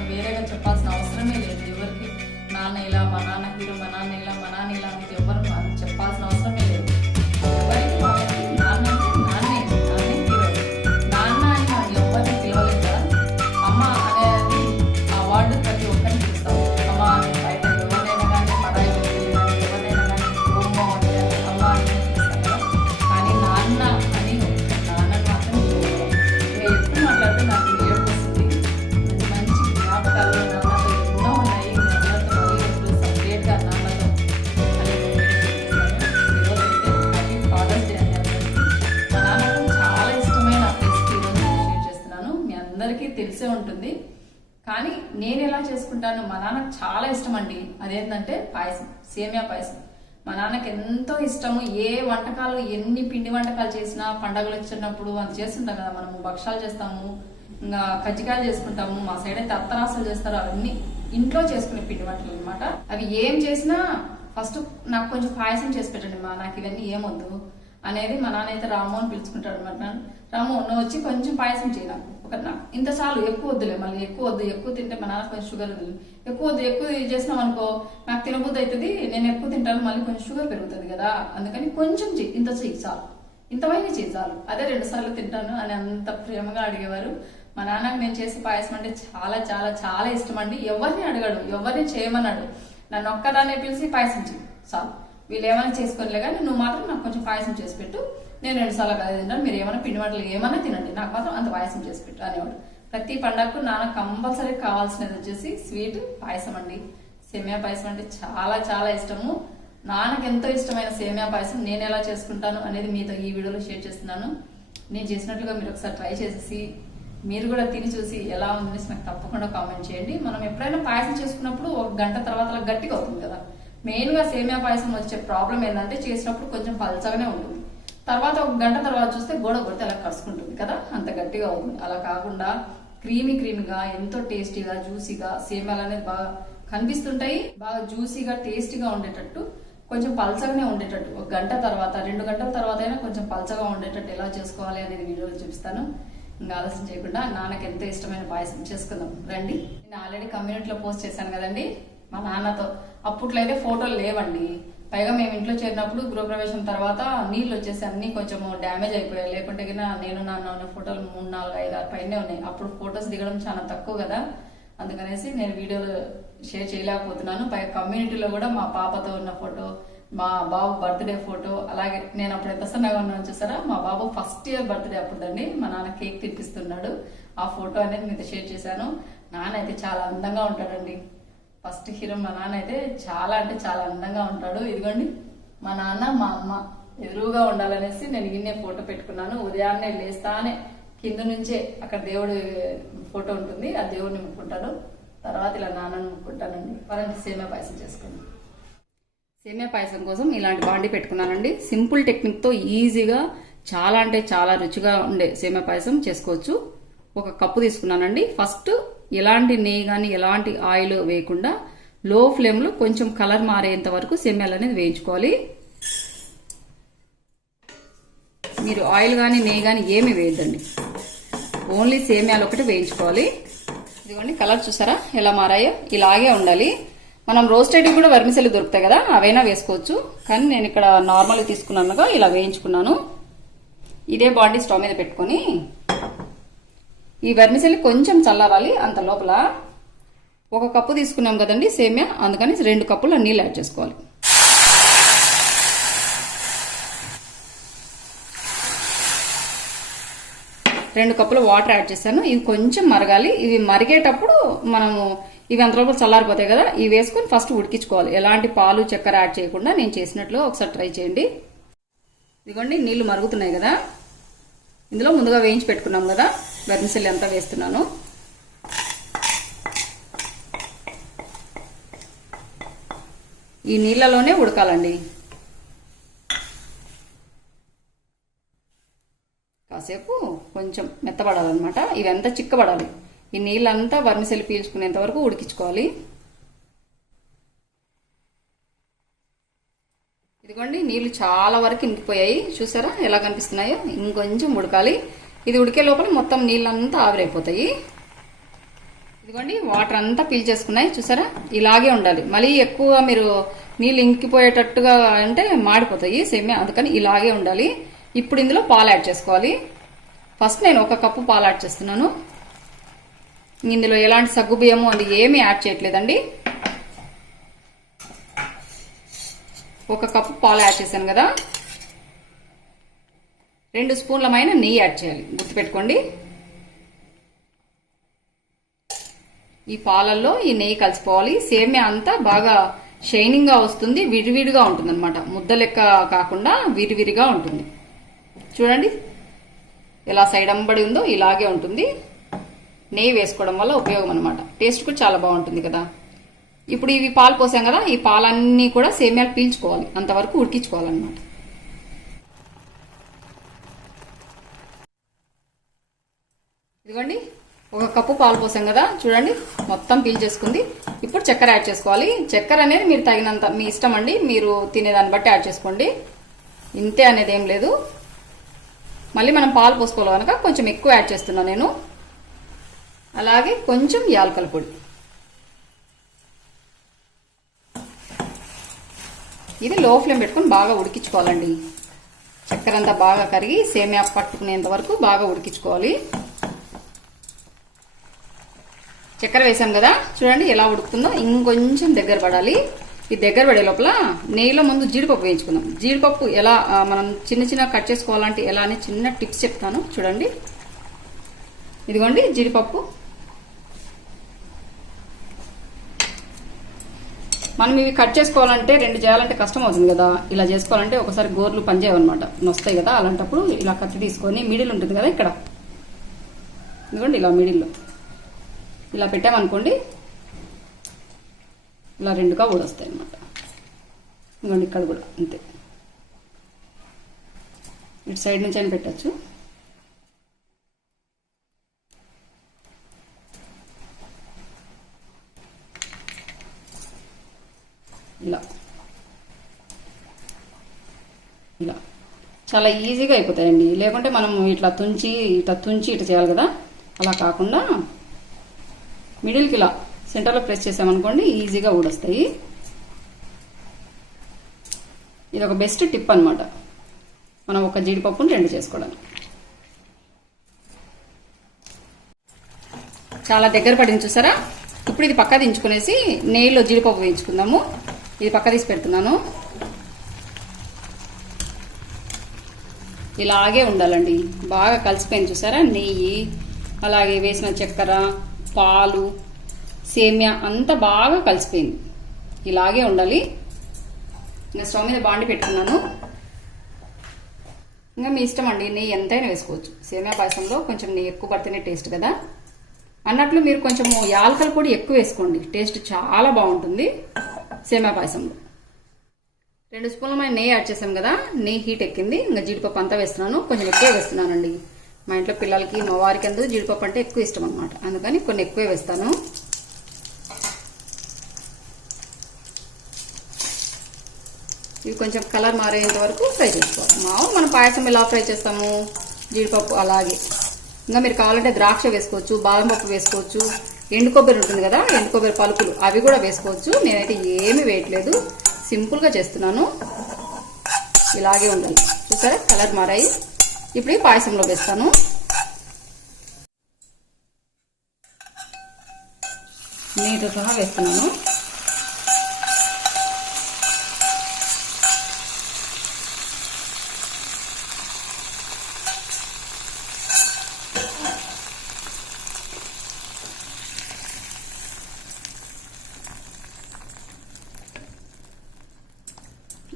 మనం వేరేగా చెప్పాల్సిన అవసరమే లేదు ఎవరికి. నాన్న ఇలా, మా నాన్న హీరో, మా నాన్న ఇలా, మా నాన్న ఇలా అనేది ఎవరు చెప్పాల్సిన అవసరమే లేదు. ఎవరికి వాళ్ళకి నాన్న అంటే నాన్నే హీరో. నాన్న అని మనం ఎవరిని పిలవలేదు కదా. అమ్మ అనేది ఆ వర్డ్ ప్రతి ఒక్కరిని పిలుస్తాం. అమ్మ అని బయట ఎవరినైనా కానీ, పరాయి వ్యక్తులు కానీ, ఎవరినైనా కానీ ఓమో అంటే అమ్మ అని పిలుస్తాం కదా. కానీ నాన్న అని నాన్నని మాత్రం పిలవగలం. నేను ఎప్పుడు మాట్లాడితే నాకు ఏడుపు వస్తుంది. మంచి జ్ఞాపకాలు నాన్నతో ఎన్నో ఉన్నాయి. మీ అందరితో మళ్ళీ ఎప్పుడు సపరేట్గా నాన్నతో అనేది వీడియో చేస్తాను. ఈరోజు అయితే హ్యాపీ ఫాదర్స్ డే అని అందరికీ. మా నాన్నకు చాలా ఇష్టమైన రెసిపీ ఈరోజు షేర్ చేస్తున్నాను. మీ అందరికీ తెలిసే ఉంటుంది. కానీ నేను ఎలా చేసుకుంటాను, మా నాన్నకు చాలా ఇష్టం అండి. అదేంటంటే పాయసం, సేమియా పాయసం. మా నాన్నకి ఎంతో ఇష్టము. ఏ వంటకాలు, ఎన్ని పిండి వంటకాలు చేసినా, పండగలు వచ్చినప్పుడు అది చేస్తుంటాం కదా, మనము భక్షాలు చేస్తాము, ఇంకా కజ్జికాయలు చేసుకుంటాము. మా సైడ్ అయితే అత్తరాసలు చేస్తారు. అవన్నీ ఇంట్లో చేసుకునే పిండి వంటలు అనమాట. అవి ఏం చేసినా ఫస్ట్ నాకు కొంచెం పాయసం చేసి పెట్టండి మా, నాకు ఇవన్నీ ఏమొద్దు అనేది మా నాన్న అయితే రాము అని పిలుచుకుంటాడు అనమాట. రాము నువ్వు వచ్చి కొంచెం పాయసం చేయి నాకు, నాకు ఇంత చాలు, ఎక్కువ వద్దులే, మళ్ళీ ఎక్కువ వద్దు, ఎక్కువ తింటే మా నాన్న కొంచెం షుగర్ వద్దు, ఎక్కువ వద్దు, ఎక్కువ చేసినాం అనుకో నాకు తినబుద్ధి అవుతుంది, నేను ఎక్కువ తింటాను, మళ్ళీ కొంచెం షుగర్ పెరుగుతుంది కదా, అందుకని కొంచెం చెయ్యి, ఇంత చెయ్యి చాలు, ఇంతవైనా చెయ్యి చాలు, అదే 2 సార్లు తింటాను అని అంత ప్రేమగా అడిగేవారు. మా నాన్నకు నేను చేసే పాయసం అంటే చాలా చాలా చాలా ఇష్టం అండి. ఎవరిని అడగడు, ఎవరిని చేయమన్నాడు, నన్ను ఒక్కదాన్నే పిలిచి పాయసం చెయ్యి చాలు, వీళ్ళు ఏమైనా చేసుకోనిలే కానీ నువ్వు మాత్రం నాకు కొంచెం పాయసం చేసి పెట్టు, నేను 2 సార్లు కదా తింటాను, మీరు ఏమైనా పిండి వంటలు ఏమైనా తినండి, నాకు మాత్రం అంత పాయసం చేసి పెట్టు అనేవాడు. ప్రతి పండగకు నాన్న కంపల్సరీ కావాల్సినది వచ్చేసి స్వీట్ పాయసం అండి. సేమియా పాయసం అంటే చాలా చాలా ఇష్టము. నాన్నకు ఎంతో ఇష్టమైన సేమియా పాయసం నేను ఎలా చేసుకుంటాను అనేది మీతో ఈ వీడియోలో షేర్ చేస్తున్నాను. నేను చేసినట్లుగా మీరు ఒకసారి ట్రై చేసేసి మీరు కూడా తిని చూసి ఎలా ఉందనేసి నాకు తప్పకుండా కామెంట్ చేయండి. మనం ఎప్పుడైనా పాయసం చేసుకున్నప్పుడు 1 గంట తర్వాత అలా గట్టిగా అవుతుంది కదా. మెయిన్గా సేమియా పాయసం వచ్చే ప్రాబ్లం ఏంటంటే చేసినప్పుడు కొంచెం పలచగానే ఉంటుంది, తర్వాత 1 గంట తర్వాత చూస్తే గోడ కొడితే అలా కరుచుకుంటుంది కదా, అంత గట్టిగా అవుతుంది. అలా కాకుండా క్రీమీగా ఎంతో టేస్టీగా జ్యూసీగా సేమియాలు అనేది బాగా కనిపిస్తుంటాయి, బాగా జ్యూసీగా టేస్టీగా ఉండేటట్టు, కొంచెం పలచగానే ఉండేటట్టు 1 గంట తర్వాత 2 గంటల తర్వాత అయినా కొంచెం పలచగా ఉండేటట్టు ఎలా చేసుకోవాలి అనేది వీడియోలో చూపిస్తాను. ఇంకా ఆలస్యం చేయకుండా నాన్నకి ఎంతో ఇష్టమైన పాయసం చేసుకుందాం రండి. నేను ఆల్రెడీ కమ్యూనిటీలో పోస్ట్ చేశాను కదండి మా నాన్నతో. అప్పట్లో అయితే ఫోటోలు లేవండి, పైగా మేము ఇంట్లో చేరినప్పుడు గృహప్రవేశం తర్వాత నీళ్ళు వచ్చేసి అన్ని కొంచెం డ్యామేజ్ అయిపోయాయి. లేకుంటే నేను నాన్న ఉన్న ఫోటోలు 3, 4, 5, 6 పైనే ఉన్నాయి. అప్పుడు ఫొటోస్ దిగడం చాలా తక్కువ కదా, అందుకనేసి నేను వీడియోలో షేర్ చేయలేకపోతున్నాను. పైగా కమ్యూనిటీలో కూడా మా పాపతో ఉన్న ఫోటో, మా బాబు బర్త్డే ఫోటో, అలాగే నేను అప్పుడు ఎంత సన్నగా ఉన్నాను చూసారా, మా బాబు ఫస్ట్ ఇయర్ బర్త్డే అప్పుడుదండి. మా నాన్న కేక్ తినిపిస్తున్నాడు, ఆ ఫోటో అనేది మీతో షేర్ చేశాను. నాన్న అయితే చాలా అందంగా ఉంటాడండి. ఫస్ట్ హీరో మా నాన్న అయితే చాలా అంటే చాలా అందంగా ఉంటాడు. ఇదిగోండి మా నాన్న మా అమ్మ ఎదురుగా ఉండాలనేసి నేను ఇన్నే ఫోటో పెట్టుకున్నాను. ఉదయాన్నే లేస్తానే కింద నుంచే అక్కడ దేవుడి ఫోటో ఉంటుంది, ఆ దేవుడిని ముక్కుంటాను, తర్వాత ఇలా నాన్నని ముక్కుంటానండి. పరంగా సేమియా పాయసం చేసుకున్నాను. సేమియా పాయసం కోసం ఇలాంటి బాండి పెట్టుకున్నానండి. సింపుల్ టెక్నిక్తో ఈజీగా చాలా అంటే చాలా రుచిగా ఉండే సేమియా పాయసం చేసుకోవచ్చు. 1 కప్పు తీసుకున్నానండి. ఫస్ట్ ఎలాంటి నెయ్యి కానీ ఎలాంటి ఆయిల్ వేయకుండా లో ఫ్లేమ్లో కొంచెం కలర్ మారేంత వరకు సేమియాలు అనేది వేయించుకోవాలి. మీరు ఆయిల్ కానీ నెయ్యి కానీ ఏమి వేయద్దండి, ఓన్లీ సేమియాలు ఒకటి వేయించుకోవాలి. ఇదిగోండి కలర్ చూసారా ఎలా మారాయో, ఇలాగే ఉండాలి. మనం రోస్టెడ్ కూడా వర్మిసెల్లి దొరుకుతాయి కదా, అవైనా వేసుకోవచ్చు, కానీ నేను ఇక్కడ నార్మల్గా తీసుకున్నానుగా ఇలా వేయించుకున్నాను. ఇదే బాండి స్టవ్ మీద పెట్టుకొని ఈ వర్మిసెల్లి కొంచెం చల్లారాలి. అంత లోపల 1 కప్పు తీసుకున్నాం కదండి సేమియా, అందుకని 2 కప్పుల నీళ్ళు యాడ్ చేసుకోవాలి. రెండు కప్పుల వాటర్ యాడ్ చేశాను. ఇవి కొంచెం మరగాలి. ఇవి మరిగేటప్పుడు మనము ఇవి అంతలోపు చల్లారిపోతాయి కదా, ఇవి వేసుకొని ఫస్ట్ ఉడికించుకోవాలి. ఎలాంటి పాలు చక్కెర యాడ్ చేయకుండా నేను చేసినట్లు ఒకసారి ట్రై చేయండి. ఇదిగోండి నీళ్లు మరుగుతున్నాయి కదా, ఇందులో ముందుగా వేయించి పెట్టుకున్నాం కదా వెర్మిసెల్లి అంతా వేస్తున్నాను. ఈ నీళ్ళలోనే ఉడకాలండి. కాసేపు కొంచెం మెత్తబడాలన్నమాట. ఇవంతా చిక్కబడాలి. ఈ నీళ్ళంతా వర్మిసెల్లి పీల్చుకునేంత వరకు ఉడికించుకోవాలి. ఇదిగోండి నీళ్లు చాలా వరకు ఇంకిపోయాయి, చూసారా ఎలా కనిపిస్తున్నాయో. ఇంకొంచెం ఉడకాలి. ఇది ఉడికే లోపల మొత్తం నీళ్ళంతా ఆవిరైపోతాయి. ఇదిగోండి వాటర్ అంతా పీల్చేసుకున్నాయి చూసారా, ఇలాగే ఉండాలి. మళ్ళీ ఎక్కువ మీరు నీళ్ళు ఇంకిపోయేటట్టుగా అంటే మాడిపోతాయి సేమియా, అందుకని ఇలాగే ఉండాలి. ఇప్పుడు ఇందులో పాలు యాడ్ చేసుకోవాలి. ఫస్ట్ నేను 1 కప్పు పాలు యాడ్ చేస్తున్నాను. ఇందులో ఎలాంటి సగ్గు బియ్యము అది ఏమీ యాడ్ చేయట్లేదండి. 1 కప్పు పాలు యాడ్ చేశాను కదా, 2 స్పూన్లమైన నెయ్యి యాడ్ చేయాలి, గుర్తుపెట్టుకోండి. ఈ పాలల్లో ఈ నెయ్యి కలిసిపోవాలి. సేమియా అంతా బాగా షైనింగ్ గా వస్తుంది, విడివిడిగా ఉంటుంది అనమాట. ముద్ద లెక్క కాకుండా విరివిరిగా ఉంటుంది. చూడండి ఎలా సైడ్ అంబడి ఉందో ఇలాగే ఉంటుంది. నెయ్యి వేసుకోవడం వల్ల ఉపయోగం అనమాట. టేస్ట్ కూడా చాలా బాగుంటుంది కదా. ఇప్పుడు ఇవి పాలు పోసాం కదా, ఈ పాలన్నీ కూడా సేమియాలు పీల్చుకోవాలి, అంతవరకు ఉడికించుకోవాలన్నమాట. ఇదిగోండి 1 కప్పు పాలు పోసాం కదా, చూడండి మొత్తం పీల్చేసుకుంది. ఇప్పుడు చక్కెర యాడ్ చేసుకోవాలి. చక్కెర అనేది మీరు తగినంత మీ ఇష్టం అండి, మీరు తినేదాన్ని బట్టి యాడ్ చేసుకోండి. ఇంతే అనేది ఏం లేదు. మళ్ళీ మనం పాలు పోసుకోవాలి కనుక కొంచెం ఎక్కువ యాడ్ చేస్తున్నాను నేను. అలాగే కొంచెం యాలకల పొడి. ఇది లో ఫ్లేమ్ పెట్టుకొని బాగా ఉడికించుకోవాలండి. చక్కెర అంతా బాగా కరిగి సేమియా పట్టుకునేంత వరకు బాగా ఉడికించుకోవాలి. చక్కెర వేసాం కదా, చూడండి ఎలా ఉడుకుతుందో. ఇంకొంచెం దగ్గర పడాలి. ఈ దగ్గర పడే లోపల నెయ్యిలో ముందు జీడిపప్పు వేయించుకుందాం. జీడిపప్పు ఎలా మనం చిన్న కట్ చేసుకోవాలంటే ఎలా అని చిన్న టిప్స్ చెప్తాను చూడండి. ఇదిగోండి జీడిపప్పు. మనం ఇవి కట్ చేసుకోవాలంటే 2 చేయాలంటే కష్టం అవుతుంది కదా. ఇలా చేసుకోవాలంటే ఒకసారి గోర్లు పనిచేయవన్నమాట, నొస్తాయి కదా. అలాంటప్పుడు ఇలా కత్తి తీసుకొని మిడిల్ ఉంటుంది కదా ఇక్కడ, ఇదిగోండి ఇలా మిడిల్లో ఇలా పెట్టామనుకోండి, ఇలా 2గా ఊడొస్తాయి అన్నమాట. ఇదిగోండి ఇక్కడ కూడా అంతే. ఇటు సైడ్ నుంచి అని పెట్టచ్చు. ఇలా ఇలా చాలా ఈజీగా అయిపోతాయండి. లేకుంటే మనం ఇట్లా తుంచి ఇట్లా చేయాలి కదా, అలా కాకుండా మిడిల్కి ఇలా సెంటర్లో ప్రెస్ చేసామనుకోండి ఈజీగా ఊడొస్తాయి. ఇది ఒక బెస్ట్ టిప్ అనమాట, మనం ఒక జీడిపప్పుని 2 చేసుకోవడానికి. చాలా దగ్గర పడింది చూసారా. ఇప్పుడు ఇది పక్క దించుకునేసి నెయ్యిలో జీడిపప్పు వేయించుకుందాము. ఇది పక్క తీసి పెడుతున్నాను. ఇలాగే ఉండాలండి. బాగా కలిసిపోయింది చూసారా, నెయ్యి అలాగే వేసిన చక్కెర, పాలు, సేమియా అంతా బాగా కలిసిపోయింది. ఇలాగే ఉండాలి. ఇంకా స్టవ్ మీద బాండి పెట్టుకున్నాను. ఇంకా మీ ఇష్టం అండి, నెయ్యి ఎంతైనా వేసుకోవచ్చు. సేమియా పాయసంలో కొంచెం నెయ్యి ఎక్కువ పడితేనే టేస్ట్ కదా. అన్నట్లు మీరు కొంచెం యాలకల పొడి ఎక్కువ వేసుకోండి, టేస్ట్ చాలా బాగుంటుంది సేమియా పాయసంలో. 2 స్పూన్ల నెయ్యి యాడ్ చేసాం కదా, నెయ్యి హీట్ ఎక్కింది. ఇంకా జీడిపప్పు అంతా వేస్తున్నాను, కొంచెం ఎక్కువ వేస్తున్నానండి. మా ఇంట్లో పిల్లలకి మా వారికి అందరూ జీడిపప్పు అంటే ఎక్కువ ఇష్టం అనమాట, అందుకని కొన్ని ఎక్కువే వేస్తాను. ఇవి కొంచెం కలర్ మారేంత వరకు ఫ్రై చేసుకోవాలి. మనం పాయసం ఎలా ఫ్రై చేస్తాము, జీడిపప్పు అలాగే. ఇంకా మీరు కావాలంటే ద్రాక్ష వేసుకోవచ్చు, బాదం పప్పు వేసుకోవచ్చు, ఎండు కొబ్బరి ఉంటుంది కదా, ఎండు కొబ్బరి పలుకులు అవి కూడా వేసుకోవచ్చు. నేనైతే ఏమీ వేయట్లేదు, సింపుల్గా చేస్తున్నాను. ఇలాగే ఉండాలి. చూసారా కలర్ మారాయి. ఇప్పుడు ఈ పాయసంలో వేస్తాను. నీటితో సహా వేస్తున్నాను.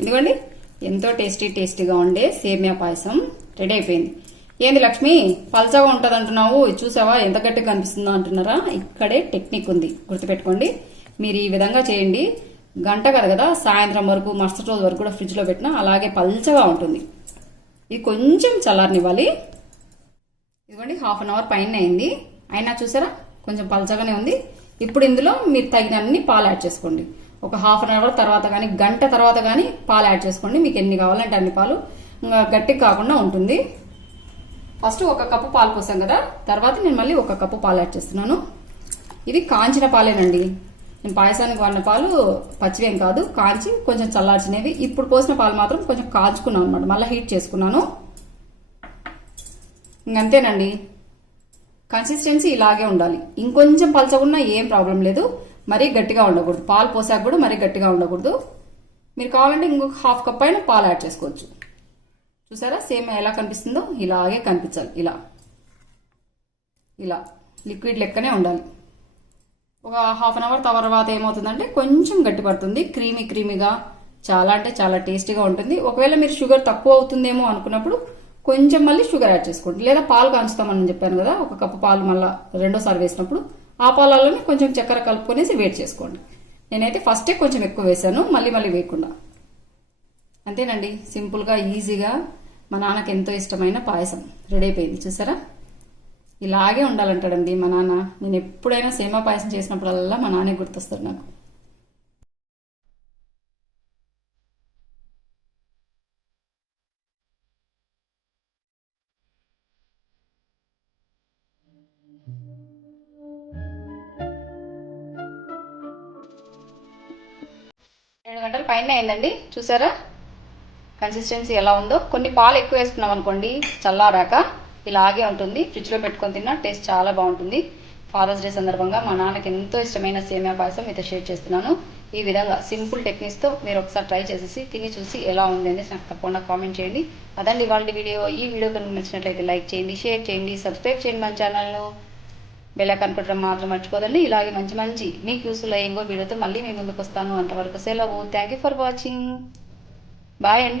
ఇదిగోండి ఎంతో టేస్టీగా ఉండే సేమియా పాయసం రెడీ అయిపోయింది. ఏంది లక్ష్మి పల్చగా ఉంటుంది అంటున్నావు, చూసావా ఎంత గట్టిగా కనిపిస్తుందో అంటున్నారా? ఇక్కడే టెక్నిక్ ఉంది, గుర్తుపెట్టుకోండి. మీరు ఈ విధంగా చేయండి. గంట కదా, సాయంత్రం వరకు మరుసటి రోజు వరకు కూడా ఫ్రిడ్జ్లో పెట్టినా అలాగే పల్చగా ఉంటుంది. ఇది కొంచెం చల్లారనివ్వాలి. ఇదిగోండి 1/2 అవర్ పైన అయింది, అయినా చూసారా కొంచెం పల్చగానే ఉంది. ఇప్పుడు ఇందులో మీరు తగినన్ని పాలు యాడ్ చేసుకోండి. ఒక 1/2 అవర్ తర్వాత కానీ గంట తర్వాత కానీ పాలు యాడ్ చేసుకోండి. మీకు ఎన్ని కావాలంటే అన్ని పాలు, గట్టిగా కాకుండా ఉంటుంది. ఫస్ట్ 1 కప్పు పాలు పోసాం కదా, తర్వాత నేను మళ్ళీ 1 కప్పు పాలు యాడ్ చేస్తున్నాను. ఇది కాంచిన పాలేనండి. నేను పాయసానికి వాడిన పాలు పచ్చివేం కాదు, కాంచి కొంచెం చల్లార్చినవి. ఇప్పుడు పోసిన పాలు మాత్రం కొంచెం కాంచుకున్నాను అనమాట, మళ్ళీ హీట్ చేసుకున్నాను. ఇంకంతేనండి, కన్సిస్టెన్సీ ఇలాగే ఉండాలి. ఇంకొంచెం పలచగున్నా ఏం ప్రాబ్లం లేదు, మరీ గట్టిగా ఉండకూడదు. పాలు పోసాక కూడా మరీ గట్టిగా ఉండకూడదు. మీరు కావాలంటే ఇంకొక హాఫ్ కప్ అయినా పాలు యాడ్ చేసుకోవచ్చు. చూసారా సేమియా ఎలా కనిపిస్తుందో ఇలాగే కనిపించాలి. ఇలా ఇలా లిక్విడ్ లెక్కనే ఉండాలి. ఒక హాఫ్ అన్ అవర్ తర్వాత ఏమవుతుందంటే కొంచెం గట్టి పడుతుంది, క్రీమీగా, చాలా అంటే చాలా టేస్టీగా ఉంటుంది. ఒకవేళ మీరు షుగర్ తక్కువ అవుతుందేమో అనుకున్నప్పుడు కొంచెం మళ్ళీ షుగర్ యాడ్ చేసుకోండి. లేదా పాలు కాంచుతామని చెప్పాను కదా, ఒక కప్పు పాలు మళ్ళీ రెండోసారి వేసినప్పుడు ఆ పాలలోనే కొంచెం చక్కెర కలుపుకొనేసి వేడి చేసుకోండి. నేనైతే ఫస్టే కొంచెం ఎక్కువ వేసాను, మళ్ళీ వేయకుండా. అంతేనండి, సింపుల్గా ఈజీగా మా నాన్నకి ఎంతో ఇష్టమైన పాయసం రెడీ అయిపోయింది. చూసారా ఇలాగే ఉండాలంటాడండి మా నాన్న. నేను ఎప్పుడైనా సేమియా పాయసం చేసినప్పుడల్లా మా నాన్నే గుర్తొస్తారు నాకు. రెండు గంటల పైన అయిందండి. చూసారా కన్సిస్టెన్సీ ఎలా ఉందో. కొన్ని పాలు ఎక్కువ వేసుకున్నాం అనుకోండి, చల్లారాక ఇలాగే ఉంటుంది. ఫ్రిడ్జ్లో పెట్టుకొని తిన్నా టేస్ట్ చాలా బాగుంటుంది. ఫాదర్స్ డే సందర్భంగా మా నాన్నకి ఎంతో ఇష్టమైన సేమియా పాయసం మీతో షేర్ చేస్తున్నాను. ఈ విధంగా సింపుల్ టెక్నిక్స్తో మీరు ఒకసారి ట్రై చేసేసి తిని చూసి ఎలా ఉంది అనేసి నాకు తప్పకుండా కామెంట్ చేయండి. అదండి ఇవాళ వీడియో. ఈ వీడియో కనుక నచ్చినట్లయితే లైక్ చేయండి, షేర్ చేయండి, సబ్స్క్రైబ్ చేయండి మన ఛానల్ను. బెల్ ఐకాన్ కొట్టడం మాత్రం మర్చిపోదండి. ఇలాగే మంచి మీకు యూస్ఫుల్ అయ్యే ఇంకో వీడియోతో మళ్ళీ మీ ముందుకు వస్తాను. అంతవరకు సెలవు. Thank you for watching. Bye అండి.